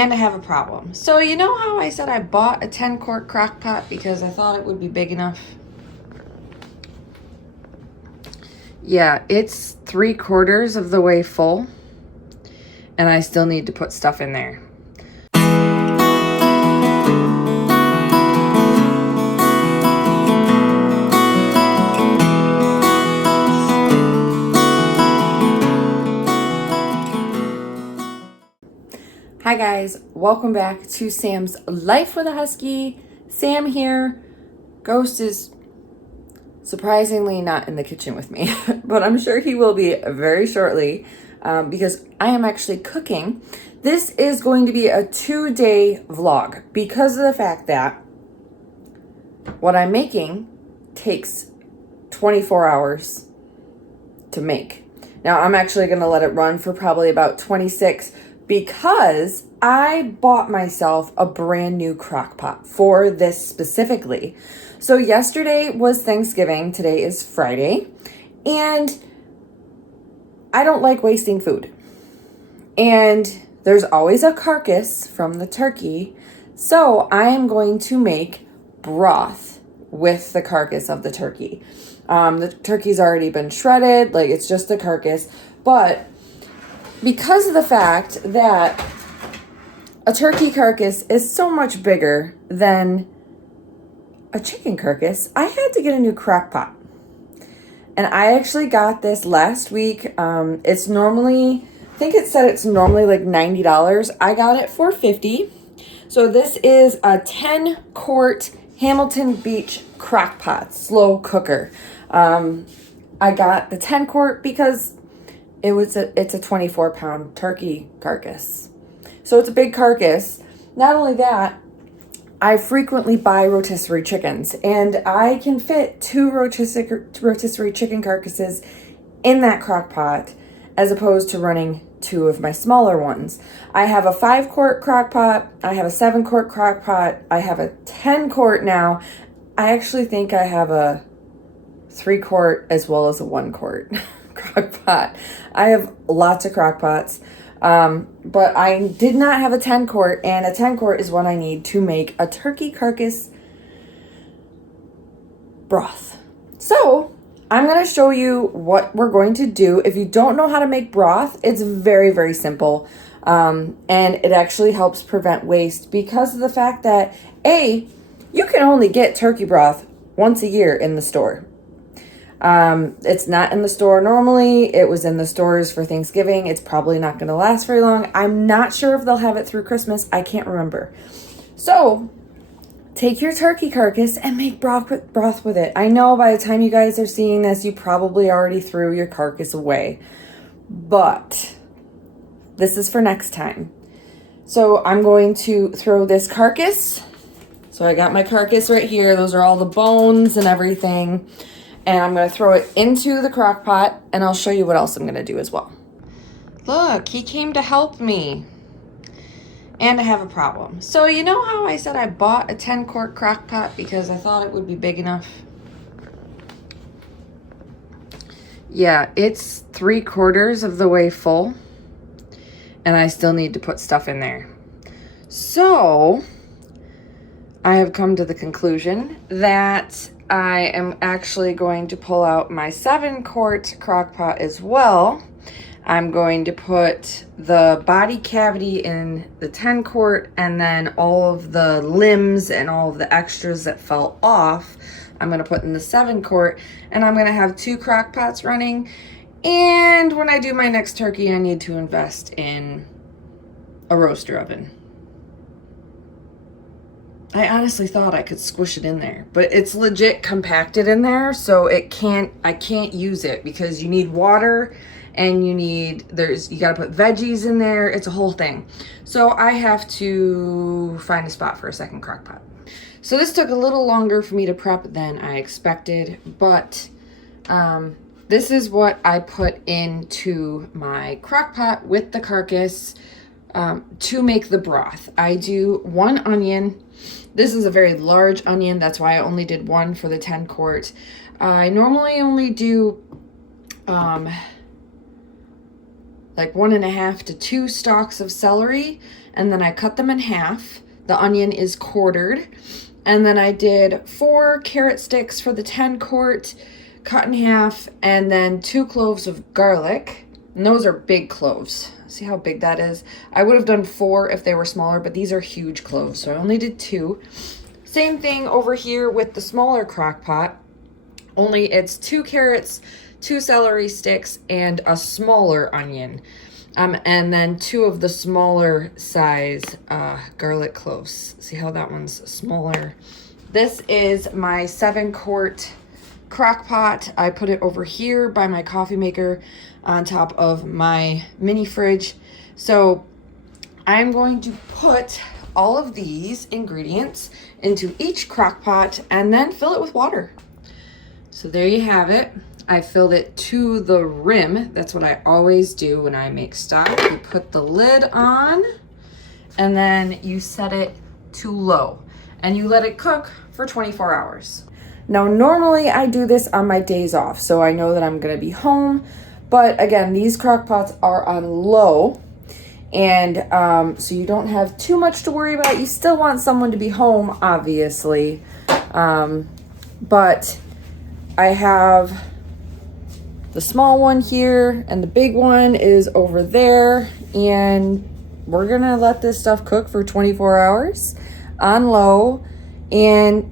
And I have a problem. So you know how I said I bought a 10-quart crock pot because I thought it would be big enough? Yeah, it's 3/4 of the way full, and I still need to put stuff in there. Hi guys, welcome back to Sam's Life with a Husky. Sam here. Ghost is surprisingly not in the kitchen with me, but I'm sure he will be very shortly because I am actually cooking. This is going to be a 2-day vlog because of the fact that what I'm making takes 24 hours to make. Now I'm actually going to let it run for probably about 26 because I bought myself a brand new crock pot for this specifically. So yesterday was Thanksgiving, today is Friday, and I don't like wasting food. And there's always a carcass from the turkey, so I am going to make broth with the carcass of the turkey. The turkey's already been shredded, like it's just the carcass, but because of the fact that a turkey carcass is so much bigger than a chicken carcass, I had to get a new crock pot. And I actually got this last week. It's normally, I think it said it's normally like $90. I got it for $50. So this is a 10-quart Hamilton Beach crock pot, slow cooker. I got the 10-quart because it's a 24-pound turkey carcass. So it's a big carcass. Not only that, I frequently buy rotisserie chickens, and I can fit 2 rotisserie chicken carcasses in that crock pot as opposed to running 2 of my smaller ones. I have a 5-quart crock pot, I have a 7-quart crock pot, I have a 10-quart now. I actually think I have a 3-quart as well as a 1-quart crock pot. I have lots of crock pots, but I did not have a 10-quart, and a 10-quart is what I need to make a turkey carcass broth. So I'm going to show you what we're going to do. If you don't know how to make broth, it's very, very simple, and it actually helps prevent waste because of the fact that, you can only get turkey broth once a year in the store. It's not in the store normally. It was in the stores for Thanksgiving. It's probably not going to last very long. I'm not sure if they'll have it through Christmas. I can't remember. So take your turkey carcass and make broth with it. I know by the time you guys are seeing this, you probably already threw your carcass away, but this is for next time. So I'm going to throw this carcass. So I got my carcass right here. Those are all the bones and everything. And I'm going to throw it into the crock pot, and I'll show you what else I'm going to do as well. Look, he came to help me. And I have a problem. So you know how I said I bought a 10-quart crock pot because I thought it would be big enough? Yeah, it's 3/4 of the way full, and I still need to put stuff in there. So I have come to the conclusion that I am actually going to pull out my 7-quart crock pot as well. I'm going to put the body cavity in the 10-quart, and then all of the limbs and all of the extras that fell off, I'm going to put in the 7-quart, and I'm going to have 2 crock pots running. And when I do my next turkey, I need to invest in a roaster oven. I honestly thought I could squish it in there, but it's legit compacted in there, so I can't use it because you need water and you gotta put veggies in there. It's a whole thing. So I have to find a spot for a second crock pot. So this took a little longer for me to prep than I expected, but this is what I put into my crock pot with the carcass to make the broth. I do 1 onion. This is a very large onion. That's why I only did 1 for the 10-quart. I normally only do like like 1.5 to 2 stalks of celery, and then I cut them in half. The onion is quartered. And then I did 4 carrot sticks for the 10 quart, cut in half, and then 2 cloves of garlic. And those are big cloves. See how big that is? I would have done 4 if they were smaller, but these are huge cloves, so I only did 2. Same thing over here with the smaller crock pot, only it's 2 carrots, 2 celery sticks, and a smaller onion. And then 2 of the smaller size garlic cloves. See how that one's smaller? This is my 7 quart crock pot. I put it over here by my coffee maker on top of my mini fridge. So I'm going to put all of these ingredients into each crock pot and then fill it with water. So there you have it. I filled it to the rim. That's what I always do when I make stock. You put the lid on and then you set it to low and you let it cook for 24 hours. Now, normally I do this on my days off, so I know that I'm gonna be home. But again, these crock pots are on low, and so you don't have too much to worry about. You still want someone to be home, obviously. But I have the small one here, and the big one is over there, and we're gonna let this stuff cook for 24 hours on low, and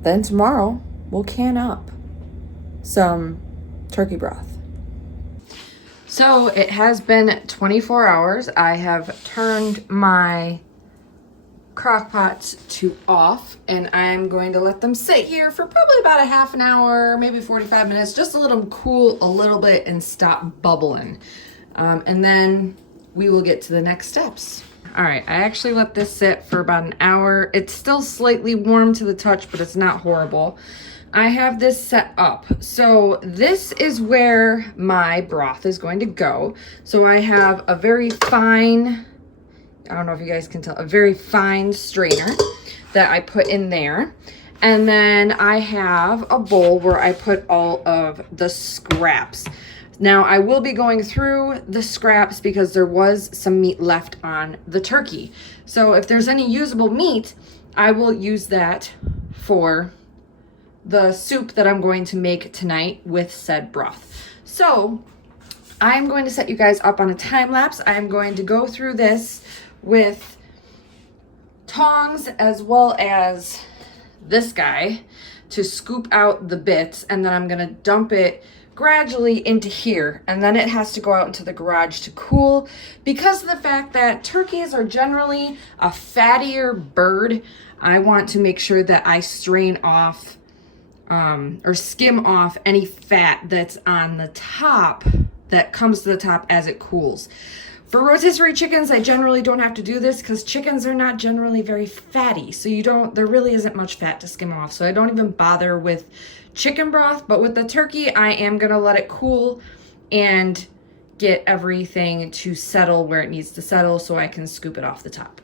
then tomorrow we'll can up some turkey broth. So it has been 24 hours. I have turned my crock pots to off, and I'm going to let them sit here for probably about a half an hour, maybe 45 minutes, just to let them cool a little bit and stop bubbling. And then we will get to the next steps. All right, I actually let this sit for about an hour. It's still slightly warm to the touch, but it's not horrible. I have this set up. So this is where my broth is going to go. So I have a very fine, I don't know if you guys can tell, a very fine strainer that I put in there. And then I have a bowl where I put all of the scraps. Now I will be going through the scraps because there was some meat left on the turkey. So if there's any usable meat, I will use that for the soup that I'm going to make tonight with said broth. So I'm going to set you guys up on a time lapse. I'm going to go through this with tongs as well as this guy to scoop out the bits, and then I'm gonna dump it gradually into here, and then it has to go out into the garage to cool because of the fact that turkeys are generally a fattier bird. I want to make sure that I strain off or skim off any fat that's on the top that comes to the top as it cools. For rotisserie chickens, I generally don't have to do this because chickens are not generally very fatty. So there really isn't much fat to skim off. So I don't even bother with chicken broth. But with the turkey, I am going to let it cool and get everything to settle where it needs to settle so I can scoop it off the top.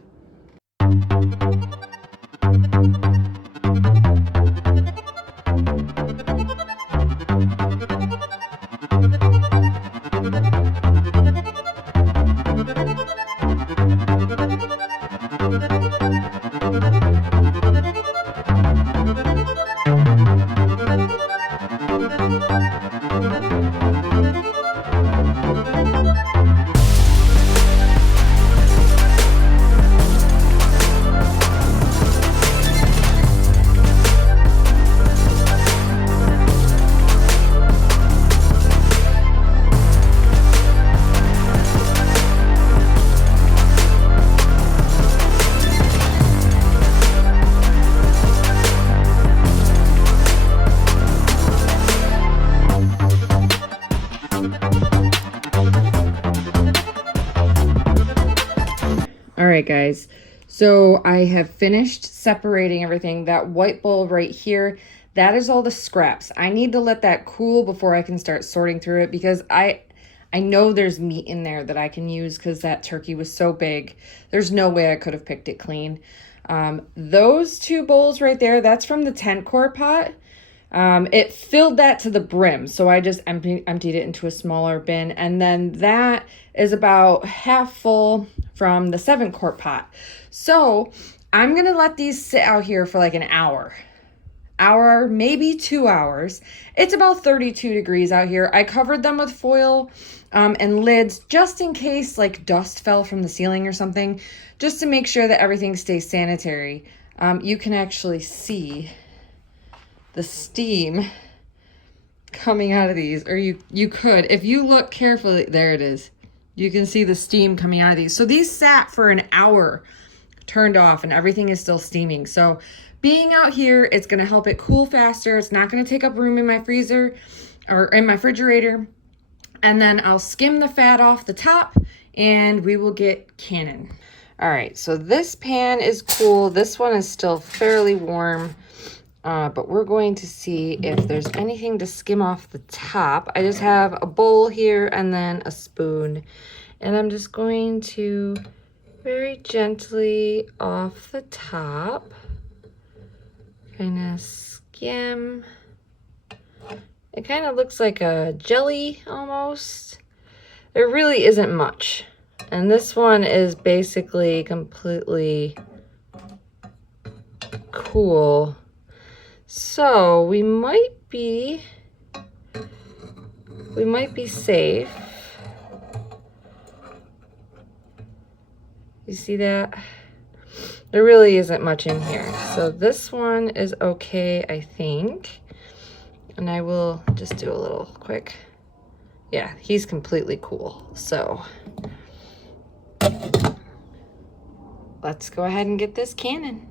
All right, guys, so I have finished separating everything. That white bowl right here, that is all the scraps. I need to let that cool before I can start sorting through it because I know there's meat in there that I can use because that turkey was so big. There's no way I could have picked it clean. Those 2 bowls right there, that's from the 10 quart pot. It filled that to the brim, so I just emptied it into a smaller bin, and then that is about half full from the 7-quart pot. So I'm gonna let these sit out here for like an hour, maybe 2 hours. It's about 32 degrees out here. I covered them with foil and lids just in case like dust fell from the ceiling or something, just to make sure that everything stays sanitary. You can actually see the steam coming out of these, or you could, if you look carefully, there it is. You can see the steam coming out of these. So these sat for an hour turned off and everything is still steaming. So being out here, it's gonna help it cool faster. It's not gonna take up room in my freezer or in my refrigerator. And then I'll skim the fat off the top and we will get canning. All right, so this pan is cool. This one is still fairly warm. But we're going to see if there's anything to skim off the top. I just have a bowl here and then a spoon. And I'm just going to very gently off the top, kind of skim. It kind of looks like a jelly almost. There really isn't much. And this one is basically completely cool. So we might be safe. You see that? There really isn't much in here. So this one is okay, I think. And I will just do a little quick. Yeah, he's completely cool. So let's go ahead and get this canning.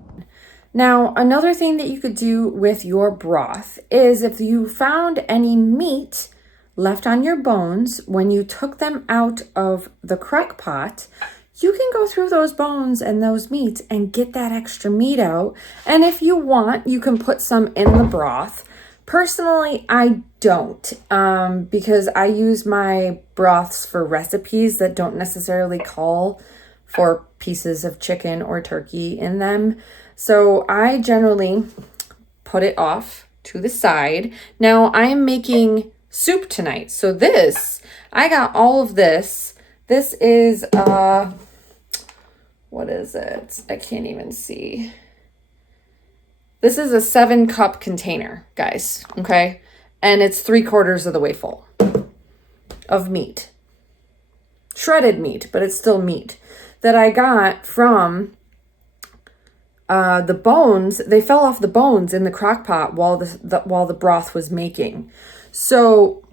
Now, another thing that you could do with your broth is if you found any meat left on your bones when you took them out of the crock pot, you can go through those bones and those meats and get that extra meat out. And if you want, you can put some in the broth. Personally, I don't, because I use my broths for recipes that don't necessarily call for pieces of chicken or turkey in them. So I generally put it off to the side. Now I am making soup tonight. So this, I got all of this. This is, what is it? I can't even see. This is a 7-cup container, guys, okay? And it's 3/4 of the way full of meat. Shredded meat, but it's still meat that I got from the bones. They fell off the bones in the crock pot while the broth was making. So,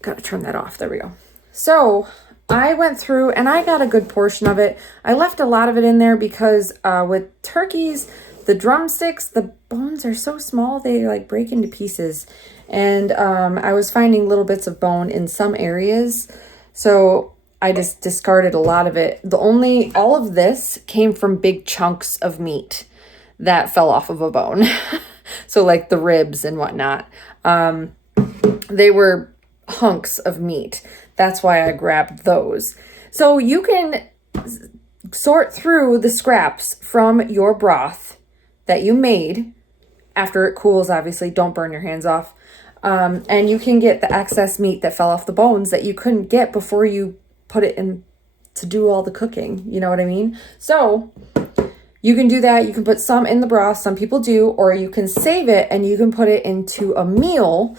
gotta turn that off. There we go. So I went through and I got a good portion of it. I left a lot of it in there because with turkeys, the drumsticks, the bones are so small, they like break into pieces. And I was finding little bits of bone in some areas. So I just discarded a lot of it. All of this came from big chunks of meat that fell off of a bone. So like the ribs and whatnot. They were hunks of meat. That's why I grabbed those. So you can sort through the scraps from your broth that you made after it cools, obviously. Don't burn your hands off. And you can get the excess meat that fell off the bones that you couldn't get before you put it in to do all the cooking. You know what I mean? So you can do that. You can put some in the broth. Some people do. Or you can save it and you can put it into a meal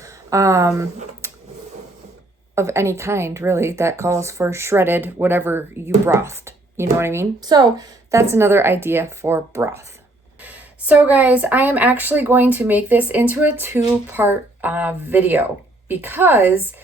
of any kind, really, that calls for shredded whatever you brothed. You know what I mean? So that's another idea for broth. So guys, I am actually going to make this into a 2-part video, because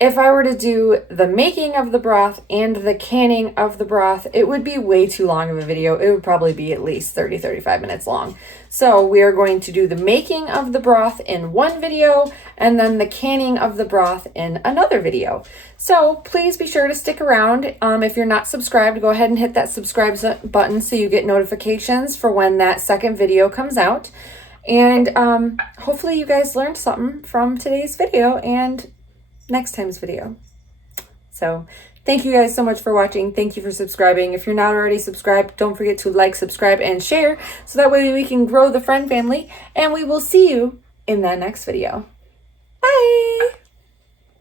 if I were to do the making of the broth and the canning of the broth, it would be way too long of a video. It would probably be at least 30-35 minutes long. So we are going to do the making of the broth in one video and then the canning of the broth in another video. So please be sure to stick around. If you're not subscribed, go ahead and hit that subscribe button so you get notifications for when that second video comes out. And hopefully you guys learned something from today's video and next time's video. So thank you guys so much for watching. Thank you for subscribing. If you're not already subscribed, don't forget to like, subscribe, and share so that way we can grow the friend family. And we will see you in in that next video. Bye!